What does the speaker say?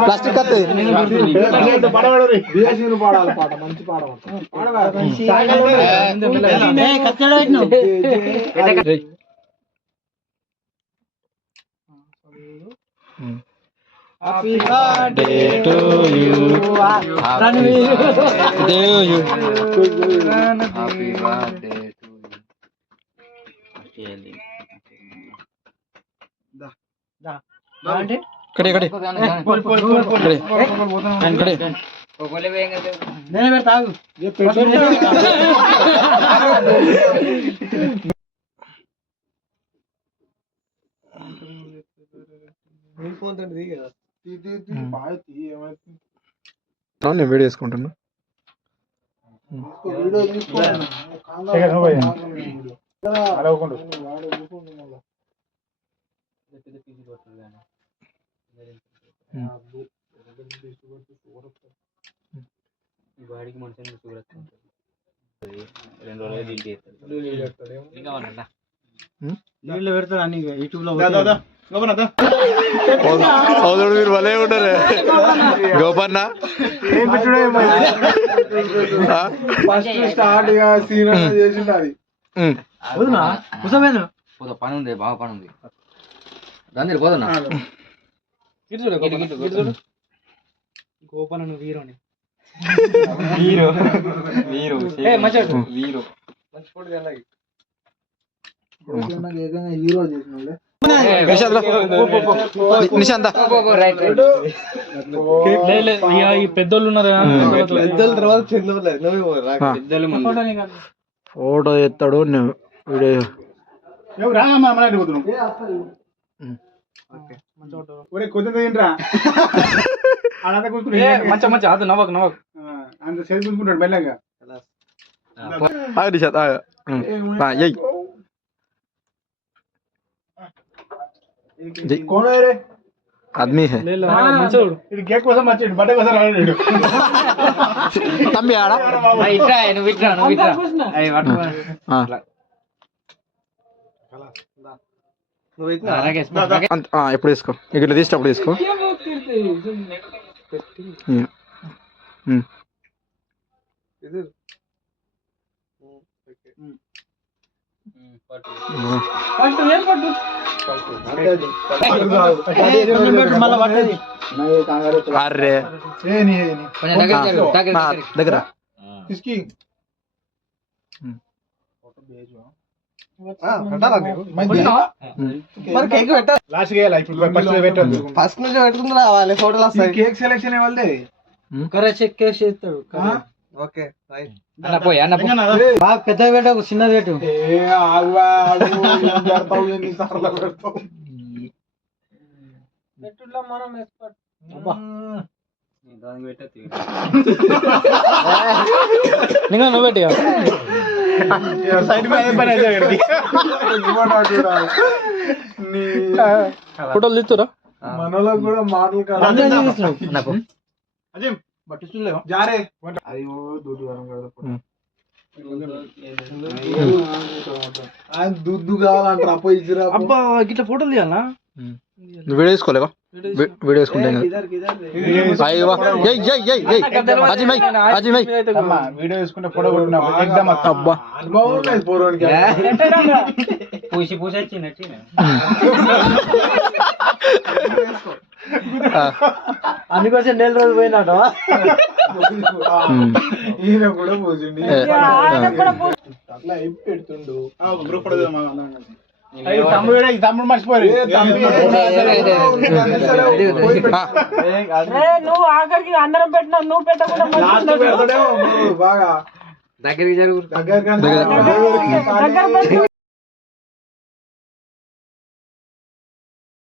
Plastic పాడాలి పాట మంచి Happy birthday to you. Happy birthday to you. Happy birthday to you. Da. Kade. Nene ver tagu. Ye petrol. నీ phone తండ్రి కదా నేను వీడియో వేసుకుంటున్నా వాడికి మంచి నీళ్ళు పెడతాడు అన్ని యూట్యూబ్ లో మీరు భలే ఉంటారు గోపన్న ఫస్ట్ స్టార్ట్ చేసింది పని ఉంది బాగా పని ఉంది దాని పోదన్నా గోపన్న వీరోని వీరో మంచి ఫోటో హీరో చేసిన పెద్దోళ్ళు ఉన్నారు ఫోటో ఎత్తాడు వీడియో నవ్వకు నవ్వకు అంత సేపు చూసుకుంటాడు మెల్లగా कौन है रे आदमी है केक కోసం వచ్చాడు బర్త్డే కోసం రాడు తమ్మి ఆడా ఇట్రా నువ్వు ఇట్రా అయ్యి పట్టు నువ్వు ఇట్లా రాకేష్ ఎప్పుడు తీసుకో ఇట్లా తీసేటప్పుడు తీసుకో ఇది అరే దగ్గర ఫస్ట్ నుంచి పెట్టుకుంది రావాలి ఫోటోలు వస్తాయి కేక్ సెలెక్షన్ ఇవ్వాలి చెక్ చేస్తాడు ఓకే రైట్ పెద్ద పెట్టకు చిన్నది పెట్టు మనం నువ్వు పెట్టి ఫోటోలు తీస్తురా మనలో కూడా మాటలు దుద్దు కావాలంటారు అప్ప ఇచ్చిరా అబ్బా ఇట్లా ఫోటోలు తీయాలా వీడియో వేసుకోలేవా వీడియో వేసుకుంటే వీడియో వేసుకుంటే ఫోటో అబ్బా పూసి పూసి వచ్చింది అందుకోసం 4 రోజులు పోయినాట ఈయన కూడా పోసిండి అట్లా పెడుతుండు గ్రూప్ తమ్ముడు మర్చిపోయి నువ్వు ఆఖరికి అందరం పెట్టినా నువ్వు పెట్టకుండా బాగా దగ్గరికి జరుగు దగ్గర